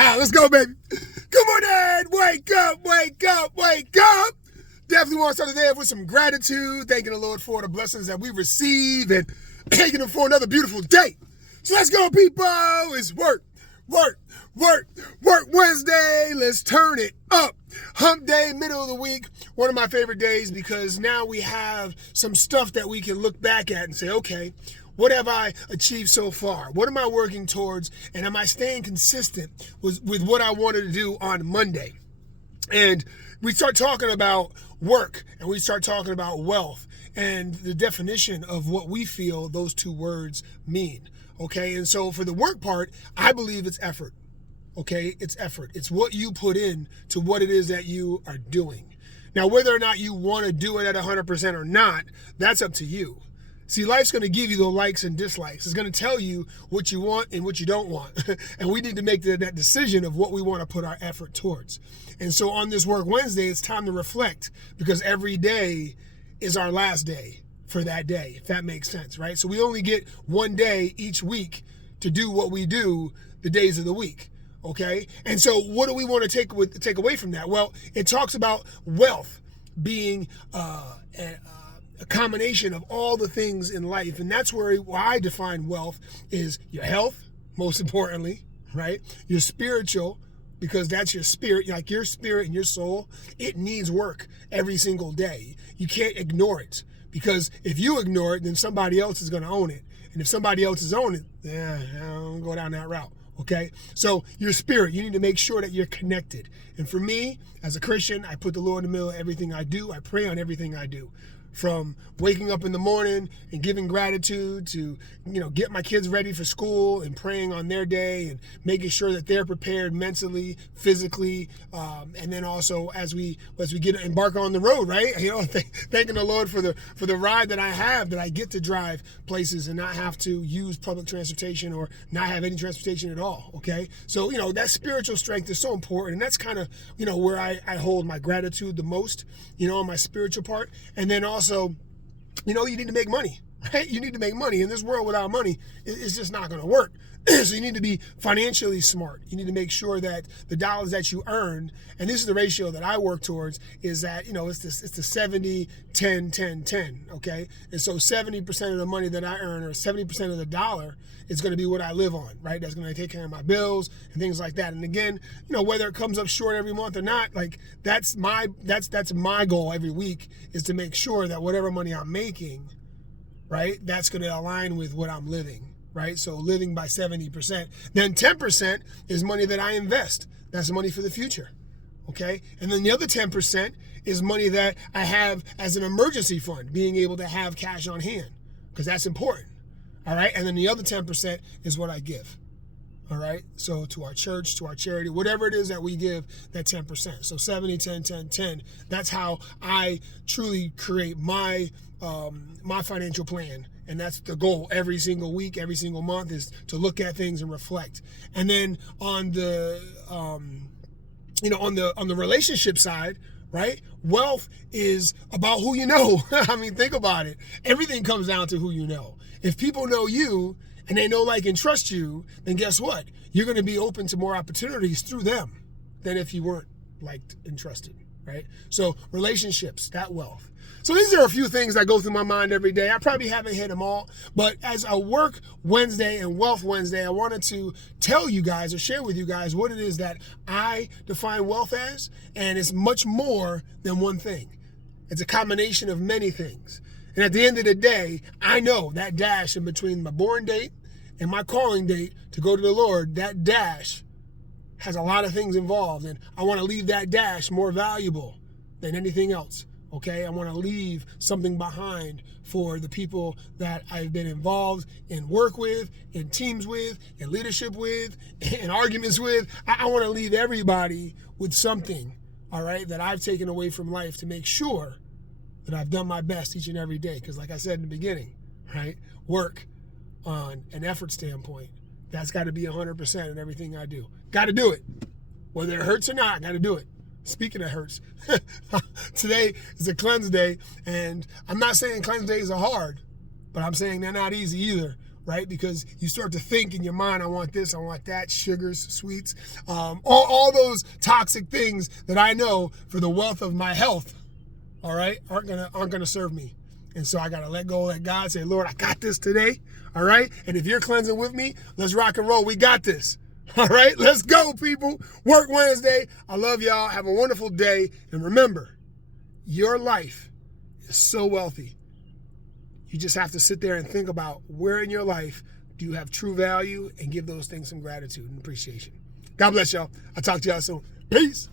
Let's go, baby. Good morning. Wake up, wake up, wake up. Definitely want to start the day off with some gratitude, thanking the Lord for the blessings that we receive and thanking Him for another beautiful day. So let's go, people. It's work Wednesday. Let's turn it up. Hump day, middle of the week. One of my favorite days because now we have some stuff that we can look back at and say, okay, what have I achieved so far? What am I working towards? And am I staying consistent with what I wanted to do on Monday? And we start talking about work and we start talking about wealth and the definition of what we feel those two words mean. Okay, and so for the work part, I believe it's effort. Okay, it's effort. It's what you put in to what it is that you are doing. Now, whether or not you want to do it at 100% or not, that's up to you. See, life's going to give you the likes and dislikes. It's going to tell you what you want and what you don't want. And we need to make that decision of what we want to put our effort towards. And so on this Work Wednesday, it's time to reflect because every day is our last day for that day, if that makes sense, right? So we only get one day each week to do what we do the days of the week, okay? And so what do we want to take away from that? Well, it talks about wealth being a combination of all the things in life. And that's where I define wealth is your health, most importantly, right? Your spiritual, because that's your spirit, like your spirit and your soul, it needs work every single day. You can't ignore it because if you ignore it, then somebody else is going to own it. And if somebody else is owning it, I don't go down that route. Okay, so your spirit, you need to make sure that you're connected. And for me, as a Christian, I put the Lord in the middle of everything I do. I pray on everything I do. From waking up in the morning and giving gratitude to, get my kids ready for school and praying on their day and making sure that they're prepared mentally, physically, and then also as we embark on the road, right? Thanking the Lord for the ride that I have, that I get to drive places and not have to use public transportation or not have any transportation at all. Okay, so that spiritual strength is so important, and that's kind of where I hold my gratitude the most, on my spiritual part, and then also, you need to make money, right? You need to make money. In this world without money, it's just not going to work. So you need to be financially smart. You need to make sure that the dollars that you earn, and this is the ratio that I work towards, is that, it's the 70, 10, 10, 10, okay? And so 70% of the money that I earn or 70% of the dollar is going to be what I live on, right? That's going to take care of my bills and things like that. And again, whether it comes up short every month or not, like that's my goal every week is to make sure that whatever money I'm making, right, that's going to align with what I'm living. Right? So living by 70%. Then 10% is money that I invest. That's money for the future. Okay? And then the other 10% is money that I have as an emergency fund, being able to have cash on hand, because that's important. All right? And then the other 10% is what I give. All right? So to our church, to our charity, whatever it is that we give, that 10%. So 70, 10, 10, 10. That's how I truly create my financial plan. And that's the goal every single week, every single month, is to look at things and reflect. And then on the, on the relationship side, right? Wealth is about who you know. I mean, think about it. Everything comes down to who you know. If people know you and they know, like, and trust you, then guess what? You're going to be open to more opportunities through them than if you weren't liked and trusted, right? So relationships, that wealth. So these are a few things that go through my mind every day. I probably haven't hit them all, but as a Work Wednesday and Wealth Wednesday, I wanted to tell you guys or share with you guys what it is that I define wealth as, and it's much more than one thing. It's a combination of many things. And at the end of the day, I know that dash in between my born date and my calling date to go to the Lord, that dash has a lot of things involved, and I want to leave that dash more valuable than anything else. Okay, I want to leave something behind for the people that I've been involved in work with, in teams with, in leadership with, in arguments with. I want to leave everybody with something, all right, that I've taken away from life to make sure that I've done my best each and every day. Because like I said in the beginning, right, work on an effort standpoint, that's got to be 100% in everything I do. Got to do it. Whether it hurts or not, got to do it. Speaking of hurts, today is a cleanse day, and I'm not saying cleanse days are hard, but I'm saying they're not easy either. right? Because you start to think in your mind, I want this, I want that, sugars, sweets, all those toxic things that I know for the wealth of my health, all right, aren't gonna serve me. And so I gotta let go, let God say, Lord, I got this today, all right? And if you're cleansing with me, let's rock and roll. We got this. All right, let's go, people. Work Wednesday. I love y'all. Have a wonderful day. And remember, your life is so wealthy. You just have to sit there and think about where in your life do you have true value and give those things some gratitude and appreciation. God bless y'all. I'll talk to y'all soon. Peace.